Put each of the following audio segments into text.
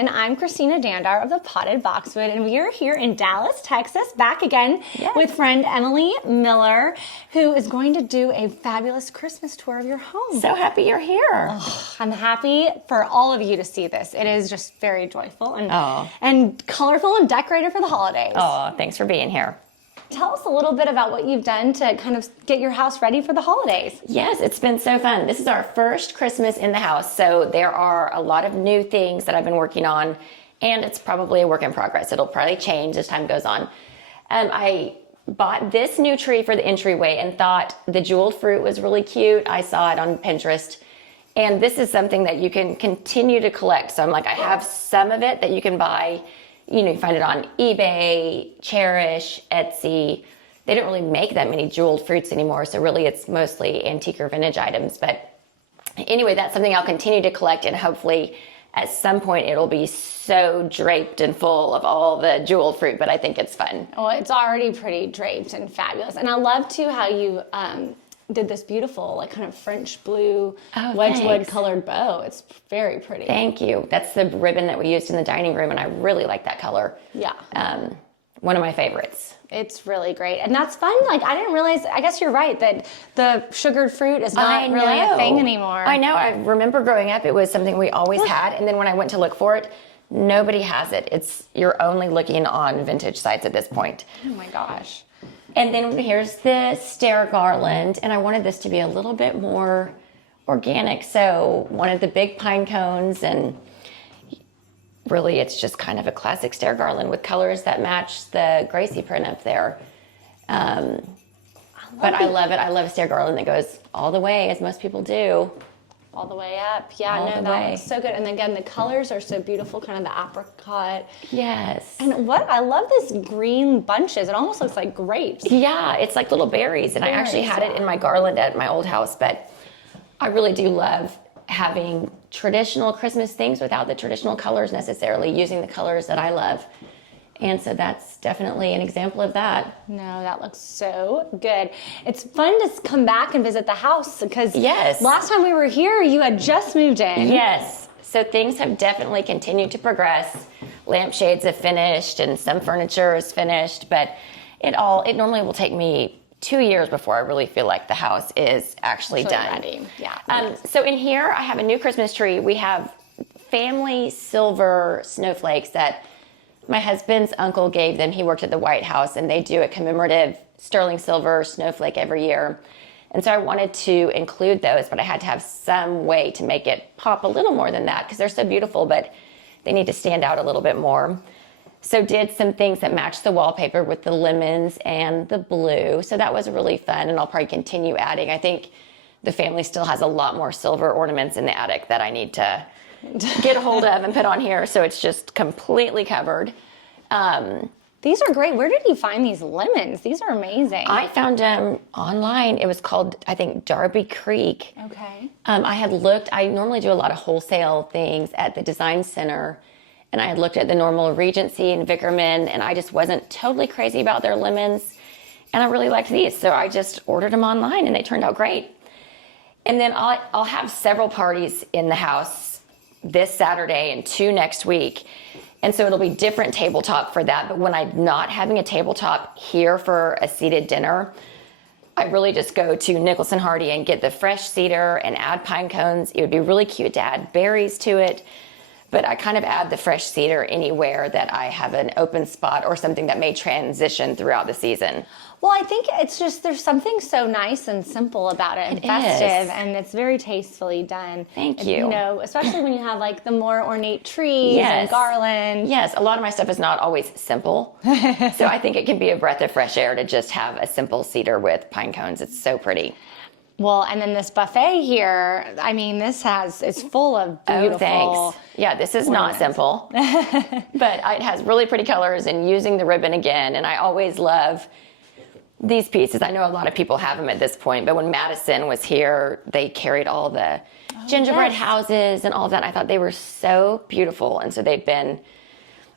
And I'm Christina Dandar of the Potted Boxwood, and we are here in Dallas, Texas, back again with friend Emily Miller, who is going to do a fabulous Christmas tour of your home. So happy you're here. Oh, I'm happy for all of you to see this. It is just very joyful and colorful and decorated for the holidays. Oh, thanks for being here. Tell us a little bit about what you've done to kind of get your house ready for the holidays. Yes, it's been so fun. This is our first Christmas in the house, so there are a lot of new things that I've been working on, and it's probably a work in progress. It'll probably change as time goes on. I bought this new tree for the entryway and thought the jeweled fruit was really cute. I saw it on Pinterest, and this is something that you can continue to collect. So I'm like, I have some of it that you can buy. You know, you find it on eBay, Cherish, Etsy. They don't really make that many jeweled fruits anymore, so really it's mostly antique or vintage items. But anyway, that's something I'll continue to collect, and hopefully at some point it'll be so draped and full of all the jeweled fruit, but I think it's fun. Well, it's already pretty draped and fabulous. And I love, too, how you did this beautiful, like, kind of French blue wedgewood colored bow. It's very pretty. Thank you. That's the ribbon that we used in the dining room, and I really like that color. Yeah. One of my favorites. It's really great. And that's fun. Like, I didn't realize, I guess you're right, that the sugared fruit is not really a thing anymore. I know. I remember growing up, it was something we always had, and then when I went to look for it, nobody has it. You're only looking on vintage sites at this point. Oh my gosh. And then here's the stair garland, and I wanted this to be a little bit more organic, so wanted the big pine cones, and really it's just kind of a classic stair garland with colors that match the Gracie print up there. I love it. I love a stair garland that goes all the way, as most people do. All the way up. Yeah, that looks so good. And again, the colors are so beautiful, kind of the apricot. Yes. And I love this green bunches. It almost looks like grapes. Yeah, it's like little berries. And I actually had it in my garland at my old house, but I really do love having traditional Christmas things without the traditional colors necessarily, using the colors that I love. And so that's definitely an example of that. No, that looks so good. It's fun to come back and visit the house because last time we were here, you had just moved in. Yes. So things have definitely continued to progress. Lampshades have finished and some furniture is finished, but it normally will take me 2 years before I really feel like the house is actually done. Ready. Yeah. So in here, I have a new Christmas tree. We have family silver snowflakes that my husband's uncle gave them. He worked at the White House, and they do a commemorative sterling silver snowflake every year. And so I wanted to include those, but I had to have some way to make it pop a little more than that because they're so beautiful, but they need to stand out a little bit more. So did some things that matched the wallpaper with the lemons and the blue. So that was really fun, and I'll probably continue adding. I think the family still has a lot more silver ornaments in the attic that I need to get a hold of and put on here, so it's just completely covered. These are great. Where did you find these lemons? These are amazing. I found them online. It was called, I think, Darby Creek. Okay. I had looked. I normally do a lot of wholesale things at the Design Center, and I had looked at the normal Regency and Vickerman, and I just wasn't totally crazy about their lemons, and I really liked these, so I just ordered them online, and they turned out great. And then I'll have several parties in the house this Saturday and 2 next week. And so it'll be different tabletop for that. But when I'm not having a tabletop here for a seated dinner, I really just go to Nicholson Hardy and get the fresh cedar and add pine cones. It would be really cute to add berries to it. But I kind of add the fresh cedar anywhere that I have an open spot or something that may transition throughout the season. Well, I think it's just, there's something so nice and simple about it and festive, and it's very tastefully done. Thank you. You know, especially when you have like the more ornate trees and garlands. Yes, a lot of my stuff is not always simple. So I think it can be a breath of fresh air to just have a simple cedar with pine cones. It's so pretty. Well, and then this buffet here, I mean, it's full of beautiful thanks. Yeah, this is not simple, but it has really pretty colors, and using the ribbon again. And I always love these pieces. I know a lot of people have them at this point, but when Madison was here, they carried all the gingerbread houses and all that. I thought they were so beautiful, and so they've been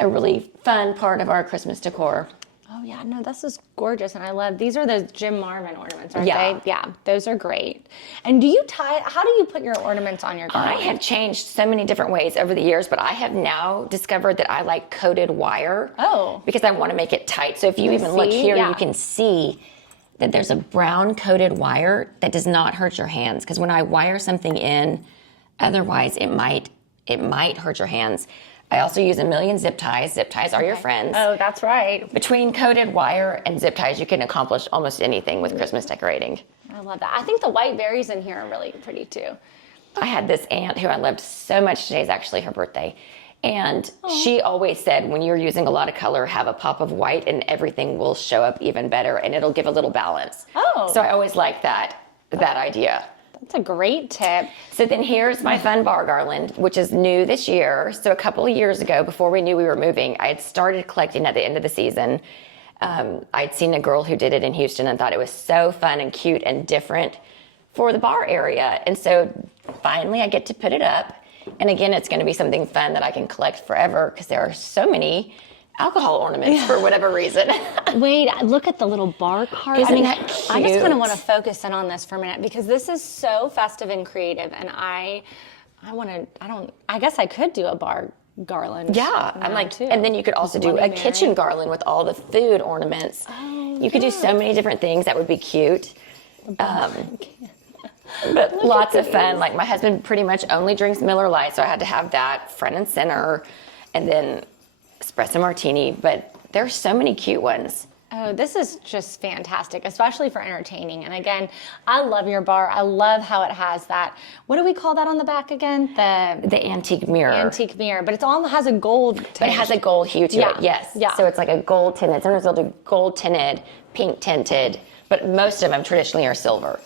a really fun part of our Christmas decor. Oh yeah, no, this is gorgeous, and I love these are those Jim Marvin ornaments, aren't Yeah. they? Yeah, those are great. And do you tie? How do you put your ornaments on your garland? I have changed so many different ways over the years, but I have now discovered that I like coated wire. Oh. Because I want to make it tight. So if you even look here, Yeah. you can see that there's a brown coated wire that does not hurt your hands. Because when I wire something in, otherwise it might hurt your hands. I also use a million zip ties. Zip ties are your friends. Oh, that's right. Between coated wire and zip ties, you can accomplish almost anything with Christmas decorating. I love that. I think the white berries in here are really pretty too. I had this aunt who I loved so much. Today's actually her birthday. And she always said, when you're using a lot of color, have a pop of white and everything will show up even better and it'll give a little balance. Oh. So I always like that idea. That's a great tip. So then here's my fun bar garland, which is new this year. So a couple of years ago, before we knew we were moving, I had started collecting at the end of the season. I'd seen a girl who did it in Houston and thought it was so fun and cute and different for the bar area. And so finally I get to put it up. And again, it's going to be something fun that I can collect forever because there are so many alcohol ornaments for whatever reason. Wait, look at the little bar card. Isn't that cute? I just kind of want to focus in on this for a minute because this is so festive and creative, and I guess I could do a bar garland. Yeah, I'm like, too. and then you could also do a Bloody kitchen Mary. garland with all the food ornaments. Oh, you could do so many different things that would be cute. But lots of fun. Like my husband pretty much only drinks Miller Lite, so I had to have that front and center, and then espresso martini. But there's so many cute ones. Oh, this is just fantastic, especially for entertaining. And again, I love your bar. I love how it has that. What do we call that on the back again? The antique mirror. Antique mirror, but it all has a gold tinge. But it has a gold hue to it. Yes. Yeah. So it's like a gold tinted. Sometimes they'll do gold tinted, pink tinted, but most of them traditionally are silver.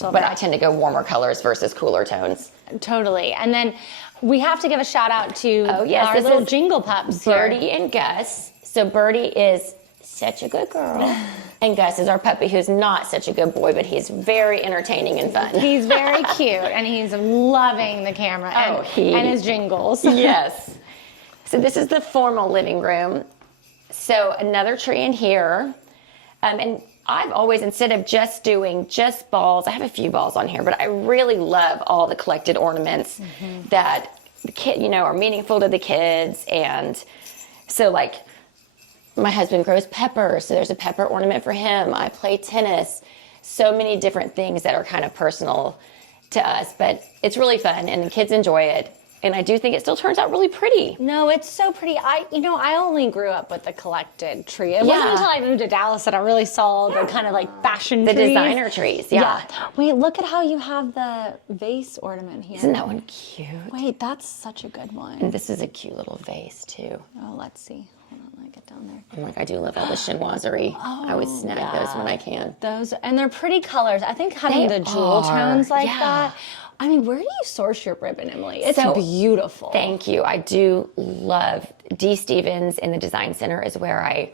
But I tend to go warmer colors versus cooler tones. Totally. And then we have to give a shout out to our this little is jingle pups Birdie here. and Gus. So Birdie is such a good girl. And Gus is our puppy who's not such a good boy, but he's very entertaining and fun. He's very cute, and he's loving the camera and his jingles. Yes. So this is the formal living room. So another tree in here. And I've always, instead of just doing just balls, I have a few balls on here, but I really love all the collected ornaments that the kid, are meaningful to the kids. And so like my husband grows peppers, so there's a pepper ornament for him. I play tennis. So many different things that are kind of personal to us, but it's really fun and the kids enjoy it. And I do think it still turns out really pretty. No, it's so pretty. I only grew up with the collected tree. It wasn't until I moved to Dallas that I really saw the kind of like fashion The trees. designer trees, yeah. Wait, look at how you have the vase ornament here. Isn't that one cute? Wait, that's such a good one. And this is a cute little vase too. Oh, let's see. Hold on, let me get down there. I'm like, I do love all the chinoiserie. I always snag those when I can. Those, and they're pretty colors. I think having They the jewel are, tones like yeah. that. I mean, where do you source your ribbon, Emily? It's So, beautiful. Thank you. I do love D. Stevens in the Design Center is where I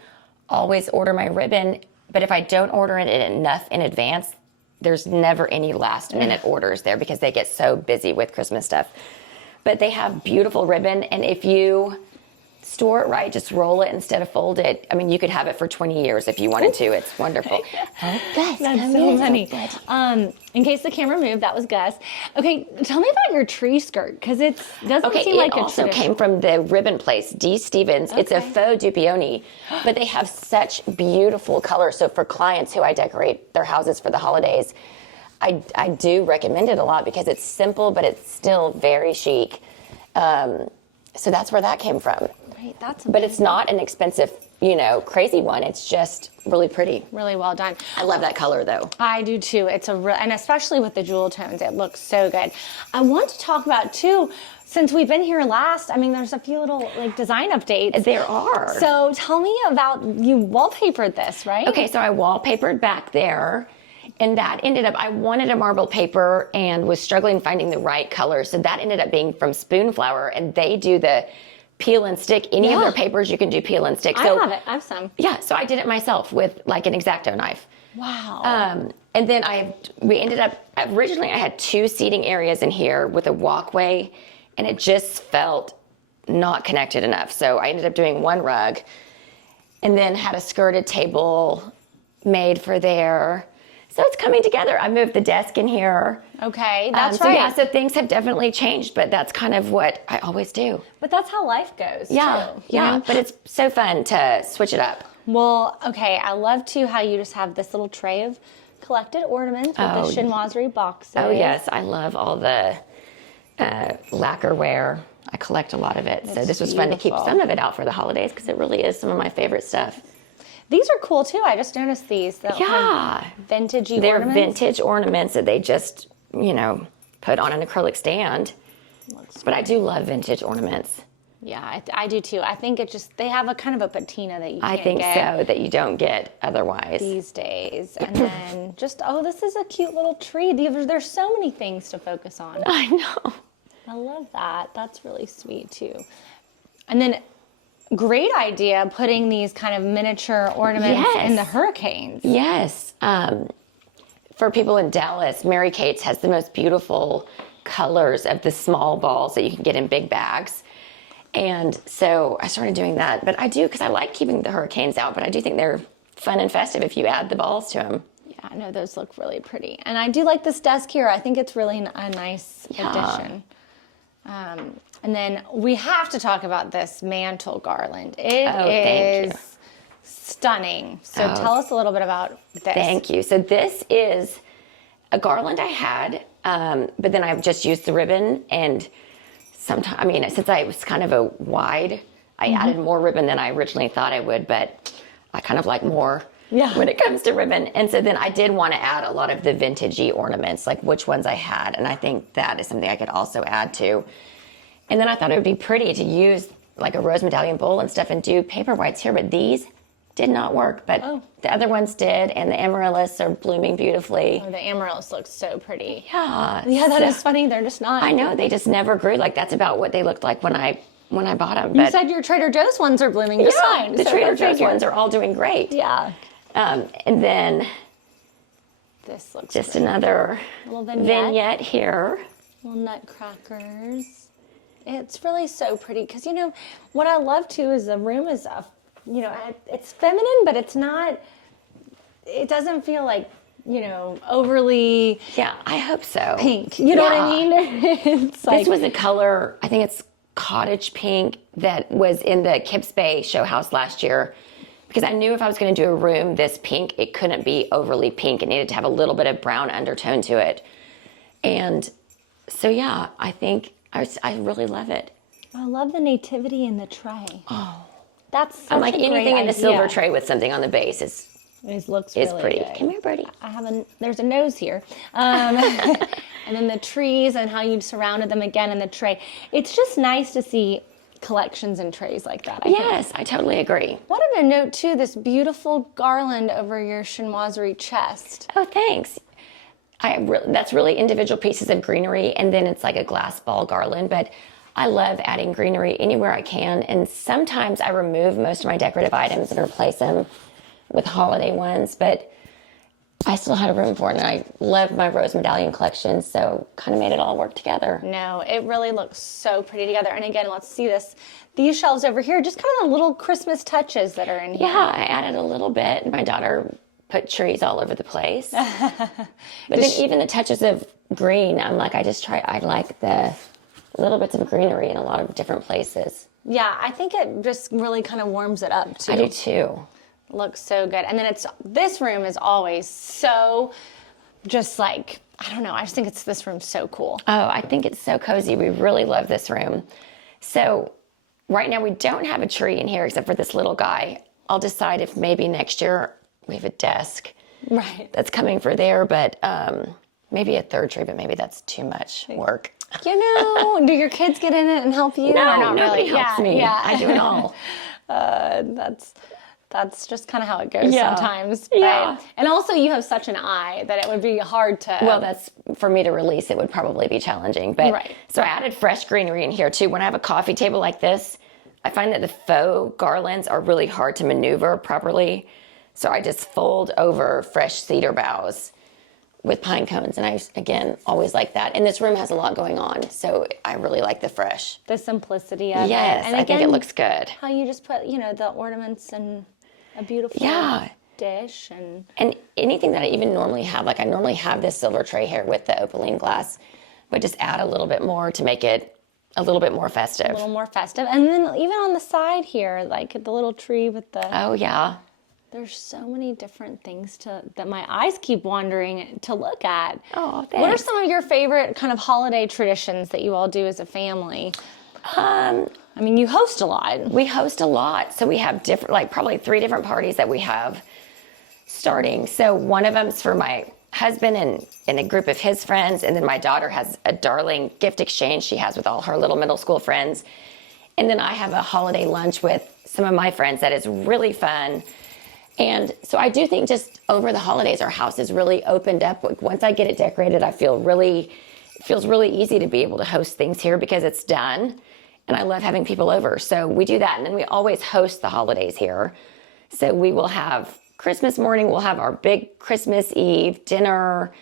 always order my ribbon. But if I don't order it enough in advance, there's never any last minute orders there because they get so busy with Christmas stuff. But they have beautiful ribbon. And if you store it right, just roll it instead of fold it. I mean, you could have it for 20 years if you wanted to. It's wonderful. Oh, Gus, That's so funny. In case the camera moved, that was Gus. Okay, tell me about your tree skirt because it doesn't seem like it a also traditional. came from the ribbon place, D. Stevens. It's a faux dupioni, but they have such beautiful colors. So for clients who I decorate their houses for the holidays, I do recommend it a lot because it's simple, but it's still very chic. So that's where that came from. Right, But it's not an expensive, crazy one. It's just really pretty. really well done. I love that color though. I do too. It's and especially with the jewel tones, it looks so good. I want to talk about too, since we've been here last, I mean, there's a few little like design updates. There are. So tell me about, you wallpapered this, right? Okay, so I wallpapered back there. And that ended up, I wanted a marble paper and was struggling finding the right color. So that ended up being from Spoonflower, and they do the peel and stick. Any of their papers, you can do peel and stick. So, I have it. I have some. Yeah, so I did it myself with like an X-Acto knife. Wow. And then we ended up, originally I had 2 seating areas in here with a walkway, and it just felt not connected enough. So I ended up doing 1 rug. and then had a skirted table made for there. So it's coming together. I moved the desk in here. Okay, that's so right. yeah, so things have definitely changed, but that's kind of what I always do. But that's how life goes, Yeah, too. yeah. But it's so fun to switch it up. Well, okay, I love, too, how you just have this little tray of collected ornaments with the chinoiserie boxes. Oh, yes. I love all the lacquerware. I collect a lot of it. So this was fun to keep some of it out for the holidays because it really is some of my favorite stuff. These are cool, too. I just noticed these. Yeah. Kind of vintagey They're ornaments. vintage ornaments that they just, put on an acrylic stand. But I do love vintage ornaments. Yeah, I do too. I think they have a kind of a patina that you can't I think get so, that you don't get otherwise. these days. And then this is a cute little tree. There's so many things to focus on. I know. I love that. That's really sweet too. And then great idea putting these kind of miniature ornaments in the hurricanes. Yes. For people in Dallas, Mary Kate's has the most beautiful colors of the small balls that you can get in big bags. And so I started doing that. But I do, because I like keeping the hurricanes out, but I do think they're fun and festive if you add the balls to them. Yeah, no, those look really pretty. And I do like this desk here. I think it's really a nice addition. And then we have to talk about this mantel garland. It is stunning. So tell us a little bit about this. Thank you. So this is a garland I had, but then I've just used the ribbon. And sometimes, since I was kind of a wide, I added more ribbon than I originally thought I would, but I kind of like more when it comes to ribbon. And so then I did want to add a lot of the vintagey ornaments, like which ones I had. And I think that is something I could also add to. And then I thought it would be pretty to use like a rose medallion bowl and stuff and do paper whites here, but these did not work. But the other ones did, and the amaryllis are blooming beautifully. Oh, the amaryllis looks so pretty. Yeah. Yeah, that is funny. They're just not. I know, they just never grew. Like that's about what they looked like when I bought them. You said your Trader Joe's ones are blooming just fine. The Trader Joe's ones are all doing great. Yeah. And then this looks just great. Another little vignette here. Little nutcrackers. It's really so pretty because, what I love too is the room is, it's feminine, but it's not, it doesn't feel like, overly. Yeah, I hope so. Pink. You know what I mean? It's this was a color, I think it's cottage pink, that was in the Kips Bay show house last year. Because I knew if I was going to do a room this pink, it couldn't be overly pink. It needed to have a little bit of brown undertone to it. And so, yeah, I think I really love it. I love the nativity in the tray. Oh, that's such I like a great anything in a idea. silver tray with something on the base. It looks is really pretty. good. Come here, birdie. There's a nose here. And then the trees and how you surrounded them again in the tray. It's just nice to see collections and trays like that. Yes, I totally agree. Wanted to note too this beautiful garland over your chinoiserie chest. Oh, thanks. That's really individual pieces of greenery, and then it's like a glass ball garland. But I love adding greenery anywhere I can, and sometimes I remove most of my decorative items and replace them with holiday ones. But I still had room for it, and I love my rose medallion collection, so kind of made it all work together. No, it really looks so pretty together. And again, let's see these shelves over here, just kind of the little Christmas touches that are in here. Yeah, I added a little bit. My daughter put trees all over the place. But then even the touches of green, I like the little bits of greenery in a lot of different places. Yeah, I think it just really kind of warms it up too. I do too. Looks so good. And then this room is always so just like, I don't know, I just think this room's so cool. Oh, I think it's so cozy. We really love this room. So right now we don't have a tree in here except for this little guy. I'll decide if maybe next year we have a desk that's coming for there, but maybe a third tree, but maybe that's too much work. Do your kids get in it and help you? No, or not nobody really? helps me. Yeah. I do it all. That's just kind of how it goes sometimes. Yeah. And also you have such an eye that it would be hard to... Well, that's for me to release. It would probably be challenging. But so I added fresh greenery in here too. When I have a coffee table like this, I find that the faux garlands are really hard to maneuver properly. So I just fold over fresh cedar boughs with pine cones. And I, again, always like that. And this room has a lot going on. So I really like the fresh. The simplicity of it. Yes, And I think again, it looks good. how you just put, the ornaments and a beautiful dish. And anything that I even normally have, like I normally have this silver tray here with the opaline glass, but just add a little bit more to make it a little bit more festive. A little more festive. And then even on the side here, like the little tree with the... Oh, yeah. There's so many different things that my eyes keep wandering to look at. Oh, thanks. What are some of your favorite kind of holiday traditions that you all do as a family? I mean, you host a lot. We host a lot. So we have different, like probably 3 different parties that we have starting. So one of them's for my husband and a group of his friends. And then my daughter has a darling gift exchange she has with all her little middle school friends. And then I have a holiday lunch with some of my friends that is really fun. And so I do think just over the holidays, our house is really opened up. Like once I get it decorated, it feels really easy to be able to host things here because it's done. And I love having people over. So we do that. And then we always host the holidays here. So we will have Christmas morning, we'll have our big Christmas Eve dinner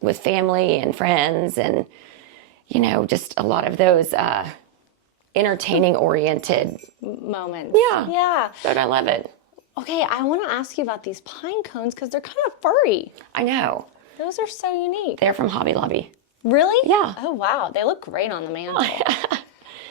with family and friends and, you know, just a lot of those entertaining oriented moments. Yeah. But I love it. Okay, I want to ask you about these pine cones because they're kind of furry. I know. Those are so unique. They're from Hobby Lobby. Really? Yeah. Oh, wow. They look great on the mantle.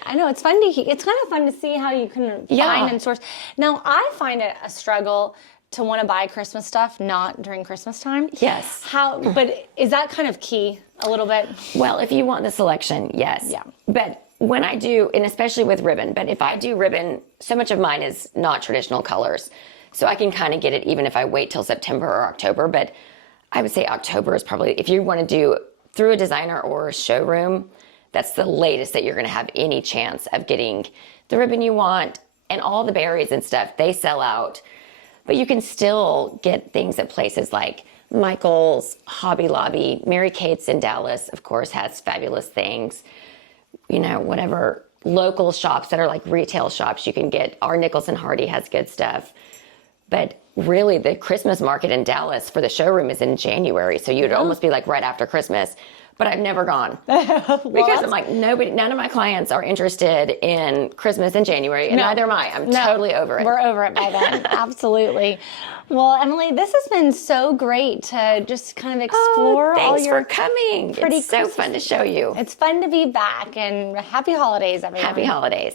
I know, it's kind of fun to see how you can find and source. Now, I find it a struggle to want to buy Christmas stuff not during Christmas time. Yes. But is that kind of key a little bit? Well, if you want the selection, yes. Yeah. But when I do, and especially with ribbon, but if I do ribbon, so much of mine is not traditional colors. So I can kind of get it even if I wait till September or October. But I would say October is probably, if you want to do through a designer or a showroom, that's the latest that you're going to have any chance of getting the ribbon you want. And all the berries and stuff, they sell out. But you can still get things at places like Michael's, Hobby Lobby, Mary Kate's in Dallas, of course, has fabulous things. You know, whatever local shops that are like retail shops you can get. Our Nichols and Hardy has good stuff. But really, the Christmas market in Dallas for the showroom is in January. So you'd almost be like right after Christmas. But I've never gone because I'm like, none of my clients are interested in Christmas in January, and neither am I. I'm totally over it. We're over it by then. Absolutely. Well, Emily, this has been so great to just kind of explore all your for coming. It's so fun to show you. It's fun to be back, and happy holidays, everyone. Happy holidays.